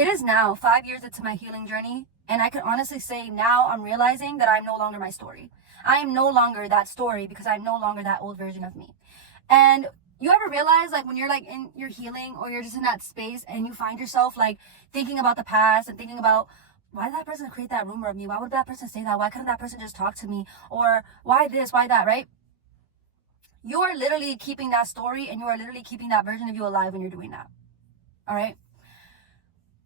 It is now 5 years into my healing journey, and I can honestly say now I'm realizing that I'm no longer my story. I am no longer that story because I'm no longer that old version of me. And you ever realize, like, when you're like in your healing or you're just in that space and you find yourself like thinking about the past and thinking about, why did that person create that rumor of me? Why would that person say that? Why couldn't that person just talk to me? Or why this, why that, right? You are literally keeping that story and you are literally keeping that version of you alive when you're doing that. All right?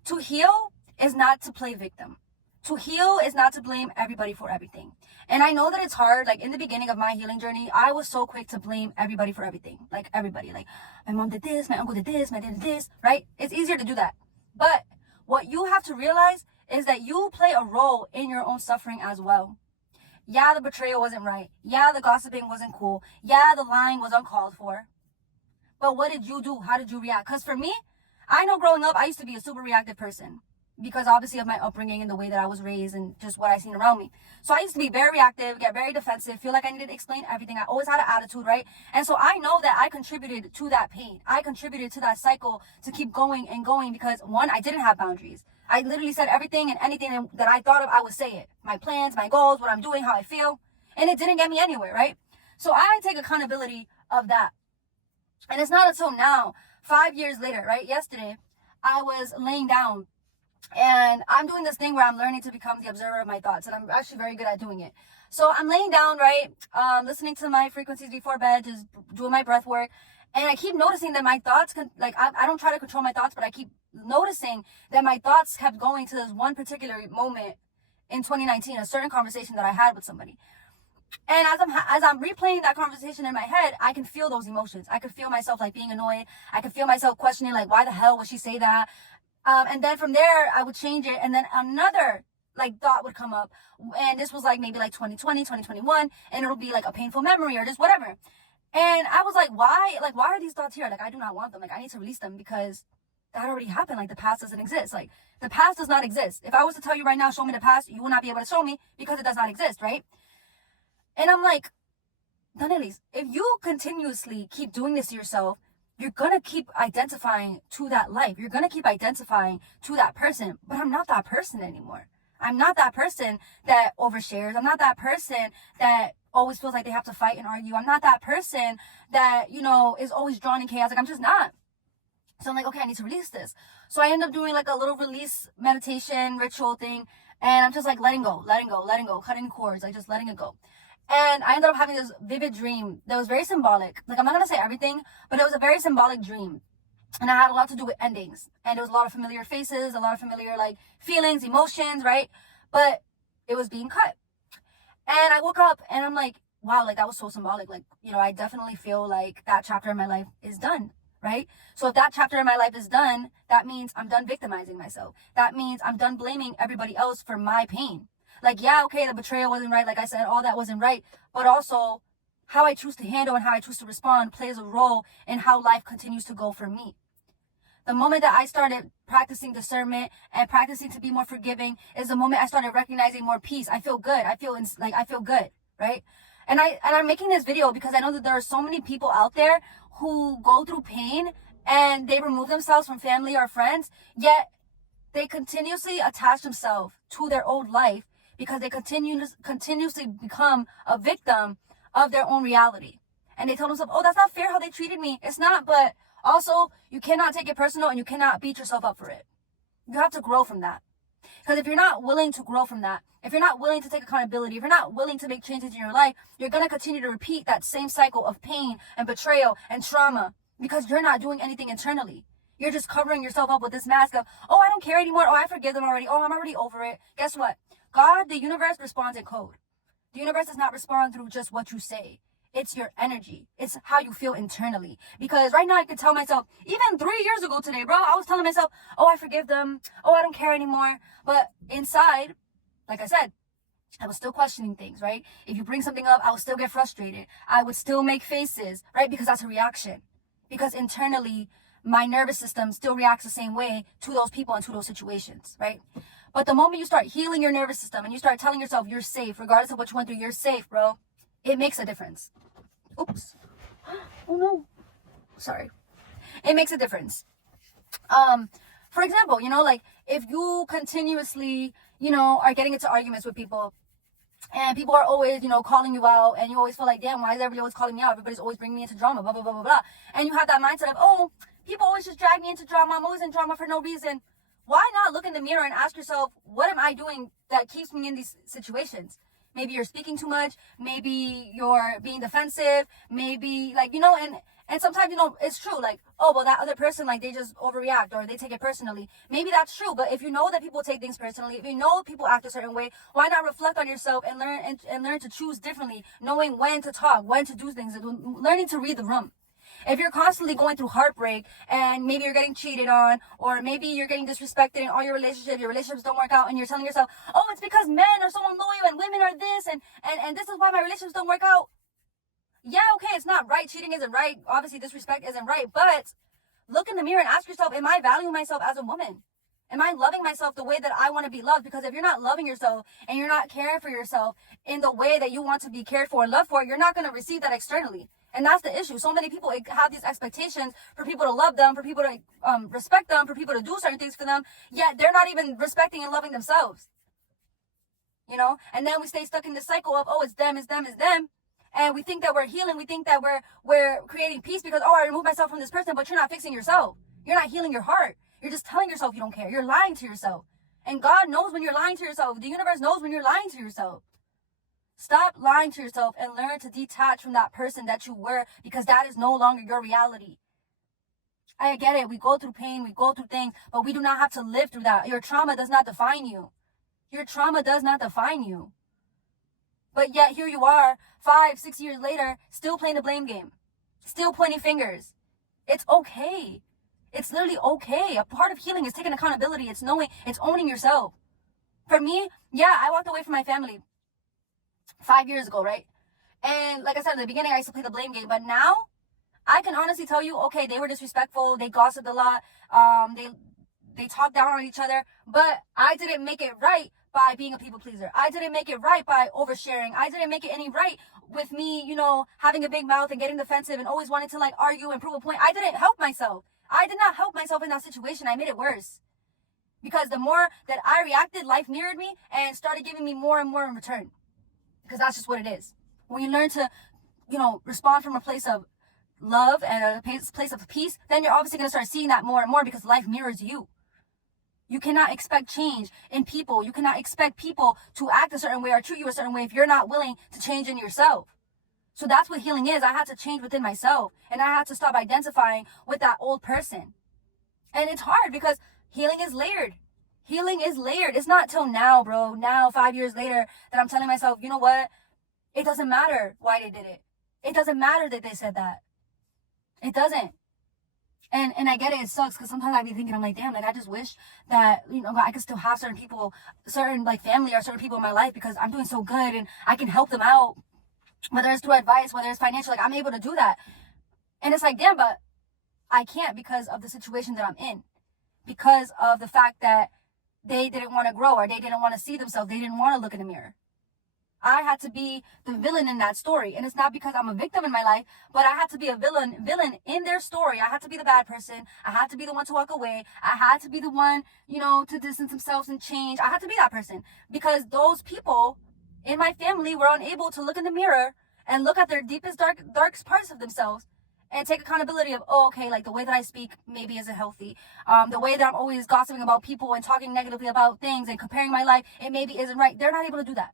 To heal is not to play victim. To heal is not to blame everybody for everything. And I know that it's hard. Like, in the beginning of my healing journey, I was so quick to blame everybody for everything. Like, everybody. Like, my mom did this, my uncle did this, my dad did this, right? It's easier to do that. But what you have to realize is that you play a role in your own suffering as well. Yeah, the betrayal wasn't right. Yeah, the gossiping wasn't cool. Yeah, the lying was uncalled for. But what did you do? How did you react? Because for me, I know growing up, I used to be a super reactive person because obviously of my upbringing and the way that I was raised and just what I seen around me. So I used to be very reactive, get very defensive, feel like I needed to explain everything. I always had an attitude, right? And so I know that I contributed to that pain. I contributed to that cycle to keep going and going because, one, I didn't have boundaries. I literally said everything and anything that I thought of, I would say it. My plans, my goals, what I'm doing, how I feel. And it didn't get me anywhere, right? So I take accountability of that. And it's not until now, 5 years later, right? Yesterday, I was laying down and I'm doing this thing where I'm learning to become the observer of my thoughts. And I'm actually very good at doing it. So I'm laying down, right? Listening to my frequencies before bed, just doing my breath work. And I keep noticing that my thoughts I don't try to control my thoughts, but I keep noticing that my thoughts kept going to this one particular moment in 2019, a certain conversation that I had with somebody. And as I'm replaying that conversation in my head, I can feel those emotions. I could feel myself like being annoyed. I could feel myself questioning, like, why the hell would she say that? And then from there, I would change it. And then another like thought would come up. And this was like maybe like 2020, 2021. And it'll be like a painful memory or just whatever. And I was like, why are these thoughts here? Like, I do not want them. Like, I need to release them because that already happened. Like, the past doesn't exist. Like, the past does not exist. If I was to tell you right now, show me the past, you will not be able to show me because it does not exist, right? And I'm like, Danelis, if you continuously keep doing this to yourself, you're going to keep identifying to that life. You're going to keep identifying to that person. But I'm not that person anymore. I'm not that person that overshares. I'm not that person that always feels like they have to fight and argue. I'm not that person that, is always drawn in chaos. Like, I'm just not. So I'm like, okay, I need to release this. So I end up doing like a little release meditation ritual thing. And I'm just like letting go, cutting cords, like just letting it go. And I ended up having this vivid dream that was very symbolic. Like, I'm not going to say everything, but it was a very symbolic dream. And I had a lot to do with endings. And there was a lot of familiar faces, a lot of familiar, like, feelings, emotions, right? But it was being cut. And I woke up and I'm like, wow, like, that was so symbolic. Like, I definitely feel like that chapter in my life is done, right? So if that chapter in my life is done, that means I'm done victimizing myself. That means I'm done blaming everybody else for my pain. Like, yeah, okay, the betrayal wasn't right. Like I said, all that wasn't right. But also, how I choose to handle and how I choose to respond plays a role in how life continues to go for me. The moment that I started practicing discernment and practicing to be more forgiving is the moment I started recognizing more peace. I feel good. I feel good, right? And I'm making this video because I know that there are so many people out there who go through pain and they remove themselves from family or friends, yet they continuously attach themselves to their old life because they continuously become a victim of their own reality. And they tell themselves, oh, that's not fair how they treated me. It's not, but also you cannot take it personal and you cannot beat yourself up for it. You have to grow from that. Because if you're not willing to grow from that, if you're not willing to take accountability, if you're not willing to make changes in your life, you're going to continue to repeat that same cycle of pain and betrayal and trauma because you're not doing anything internally. You're just covering yourself up with this mask of, oh, I don't care anymore. Oh, I forgive them already. Oh, I'm already over it. Guess what? God, the universe, responds in code. The universe does not respond through just what you say. It's your energy. It's how you feel internally. Because right now I can tell myself, even 3 years ago today, bro, I was telling myself, oh, I forgive them. Oh, I don't care anymore. But inside, like I said, I was still questioning things, right? If you bring something up, I would still get frustrated. I would still make faces, right? Because that's a reaction. Because internally, my nervous system still reacts the same way to those people and to those situations, right? But the moment you start healing your nervous system and you start telling yourself you're safe, regardless of what you went through, you're safe, bro, it makes a difference. Oops. Oh no. Sorry. It makes a difference. For example, like if you continuously, are getting into arguments with people, and people are always, calling you out, and you always feel like, damn, why is everybody always calling me out? Everybody's always bringing me into drama, blah, blah, blah, blah, blah. And you have that mindset of, oh, people always just drag me into drama. I'm always in drama for no reason. Why not look in the mirror and ask yourself, what am I doing that keeps me in these situations? Maybe you're speaking too much. Maybe you're being defensive. Maybe, and sometimes, it's true. Like, oh, well, that other person, like, they just overreact or they take it personally. Maybe that's true. But if you know that people take things personally, if you know people act a certain way, why not reflect on yourself and learn to choose differently, knowing when to talk, when to do things, learning to read the room. If you're constantly going through heartbreak and maybe you're getting cheated on, or maybe you're getting disrespected in all your relationships don't work out, and you're telling yourself, oh, it's because men are so unloyal and women are this, and this is why my relationships don't work out. Yeah, okay, it's not right. Cheating isn't right. Obviously, disrespect isn't right. But look in the mirror and ask yourself, am I valuing myself as a woman? Am I loving myself the way that I want to be loved? Because if you're not loving yourself and you're not caring for yourself in the way that you want to be cared for and loved for, you're not going to receive that externally. And that's the issue. So many people have these expectations for people to love them, for people to respect them, for people to do certain things for them, yet they're not even respecting and loving themselves. And then we stay stuck in this cycle of, oh, it's them, it's them, it's them. And we think that we're healing. We think that we're creating peace because, oh, I removed myself from this person, but you're not fixing yourself. You're not healing your heart. You're just telling yourself you don't care. You're lying to yourself. And God knows when you're lying to yourself. The universe knows when you're lying to yourself. Stop lying to yourself and learn to detach from that person that you were, because that is no longer your reality. I get it. We go through pain. We go through things, but we do not have to live through that. Your trauma does not define you. Your trauma does not define you. But yet here you are, 5-6 years later, still playing the blame game, still pointing fingers. It's okay. It's literally okay. A part of healing is taking accountability. It's owning yourself. For me, yeah, I walked away from my family 5 years ago, right? And like I said in the beginning, I used to play the blame game. But now, I can honestly tell you, okay, they were disrespectful. They gossiped a lot. They talked down on each other. But I didn't make it right by being a people pleaser. I didn't make it right by oversharing. I didn't make it any right with me, having a big mouth and getting defensive and always wanting to argue and prove a point. I didn't help myself. I did not help myself in that situation. I made it worse. Because the more that I reacted, life mirrored me and started giving me more and more in return. Because that's just what it is. When you learn to, respond from a place of love and a place of peace, then you're obviously going to start seeing that more and more because life mirrors you. You cannot expect change in people. You cannot expect people to act a certain way or treat you a certain way if you're not willing to change in yourself. So that's what healing is. I had to change within myself, and I had to stop identifying with that old person. And it's hard because healing is layered. Healing is layered. It's not till now, bro. Now, 5 years later, that I'm telling myself, you know what? It doesn't matter why they did it. It doesn't matter that they said that. It doesn't. And I get it sucks because sometimes I be thinking, I'm like, damn, I just wish that, I could still have certain people, certain family or certain people in my life because I'm doing so good and I can help them out, whether it's through advice, whether it's financial, I'm able to do that. And it's like, damn, but I can't because of the situation that I'm in, because of the fact that they didn't want to grow or they didn't want to see themselves. They didn't want to look in the mirror. I had to be the villain in that story. And it's not because I'm a victim in my life, but I had to be a villain in their story. I had to be the bad person. I had to be the one to walk away. I had to be the one, to distance themselves and change. I had to be that person because those people in my family were unable to look in the mirror and look at their deepest, darkest parts of themselves and take accountability of, oh, okay, the way that I speak maybe isn't healthy. The way that I'm always gossiping about people and talking negatively about things and comparing my life, it maybe isn't right. They're not able to do that.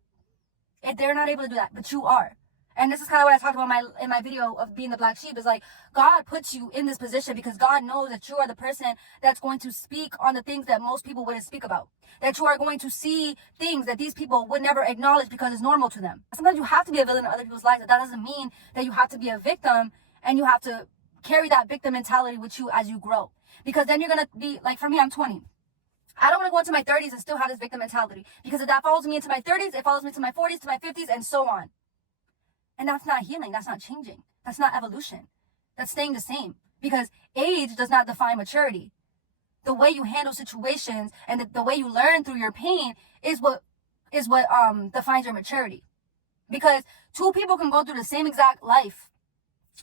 They're not able to do that, but you are. And this is kind of what I talked about in my video of being the black sheep, is God puts you in this position because God knows that you are the person that's going to speak on the things that most people wouldn't speak about. That you are going to see things that these people would never acknowledge because it's normal to them. Sometimes you have to be a villain in other people's lives, but that doesn't mean that you have to be a victim and you have to carry that victim mentality with you as you grow. Because then you're going to be, for me, I'm 20. I don't want to go into my 30s and still have this victim mentality. Because if that follows me into my 30s, it follows me to my 40s, to my 50s, and so on. And that's not healing. That's not changing. That's not evolution. That's staying the same. Because age does not define maturity. The way you handle situations and the way you learn through your pain is what defines your maturity. Because two people can go through the same exact life.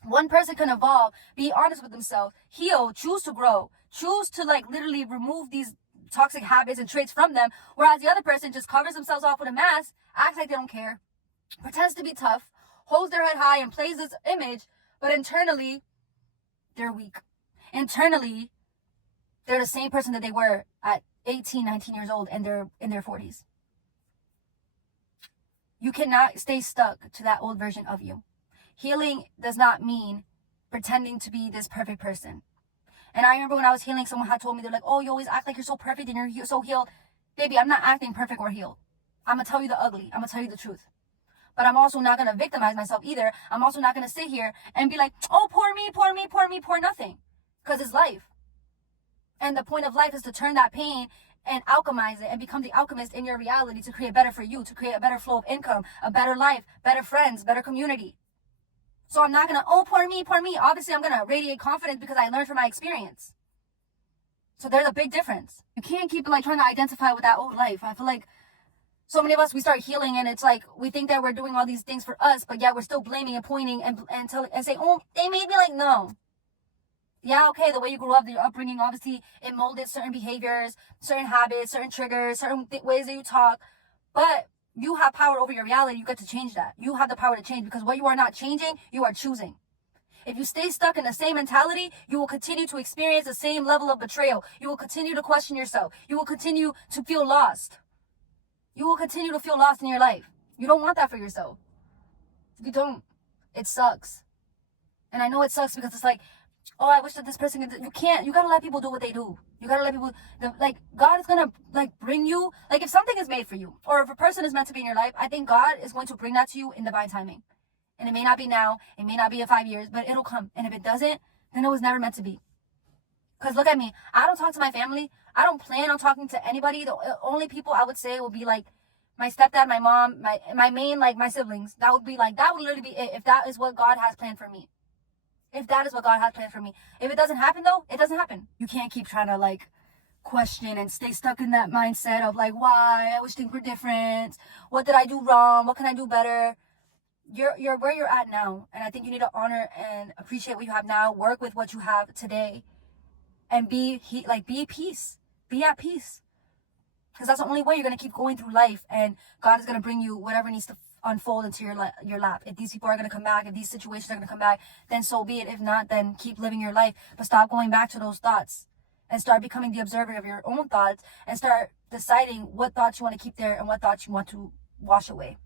One person can evolve, be honest with themselves, heal, choose to grow, choose to like literally remove these toxic habits and traits from them, whereas the other person just covers themselves off with a mask, acts like they don't care, pretends to be tough, holds their head high and plays this image, but internally they're weak. Internally they're the same person that they were at 18, 19 years old, and they're in their 40s. You cannot stay stuck to that old version of you. Healing does not mean pretending to be this perfect person. And I remember when I was healing, someone had told me, they're like, oh, you always act like you're so perfect and you're so healed. Baby, I'm not acting perfect or healed. I'm going to tell you the ugly. I'm going to tell you the truth. But I'm also not going to victimize myself either. I'm also not going to sit here and be like, oh, poor me, poor me, poor me, poor nothing. Because it's life. And the point of life is to turn that pain and alchemize it and become the alchemist in your reality to create better for you, to create a better flow of income, a better life, better friends, better community. So I'm not going to, oh, poor me, poor me. Obviously, I'm going to radiate confidence because I learned from my experience. So there's a big difference. You can't keep like trying to identify with that old life. I feel like so many of us, we start healing and it's like we think that we're doing all these things for us, but yet we're still blaming and pointing and saying, oh, they made me like, no. Yeah, okay, the way you grew up, your upbringing, obviously, it molded certain behaviors, certain habits, certain triggers, certain ways that you talk. But you have power over your reality. You get to change that. You have the power to change because what you are not changing, you are choosing. If you stay stuck in the same mentality, you will continue to experience the same level of betrayal. You will continue to question yourself. You will continue to feel lost. You will continue to feel lost in your life. You don't want that for yourself. You don't. It sucks. And I know it sucks because it's like, oh, I wish that this person could. You can't. You gotta let people do what they do. You gotta let people. Like, God is gonna like bring you. Like, if something is made for you, or if a person is meant to be in your life, I think God is going to bring that to you in divine timing. And it may not be now. It may not be in 5 years, but it'll come. And if it doesn't, then it was never meant to be. Because look at me. I don't talk to my family. I don't plan on talking to anybody. The only people I would say will be like my stepdad, my mom, my main, like my siblings. That would literally be it if that is what God has planned for me. If that is what God has planned for me. If it doesn't happen though, it doesn't happen. You can't keep trying to like question and stay stuck in that mindset of like, why? I wish things were different. What did I do wrong? What can I do better? You're where you're at now. And I think you need to honor and appreciate what you have now. Work with what you have today. And be at peace. Be at peace. Because that's the only way you're going to keep going through life. And God is going to bring you whatever needs to unfold into your lap. If these people are going to come back, if these situations are going to come back, then so be it. If not, then keep living your life. But stop going back to those thoughts. And start becoming the observer of your own thoughts. And start deciding what thoughts you want to keep there and what thoughts you want to wash away.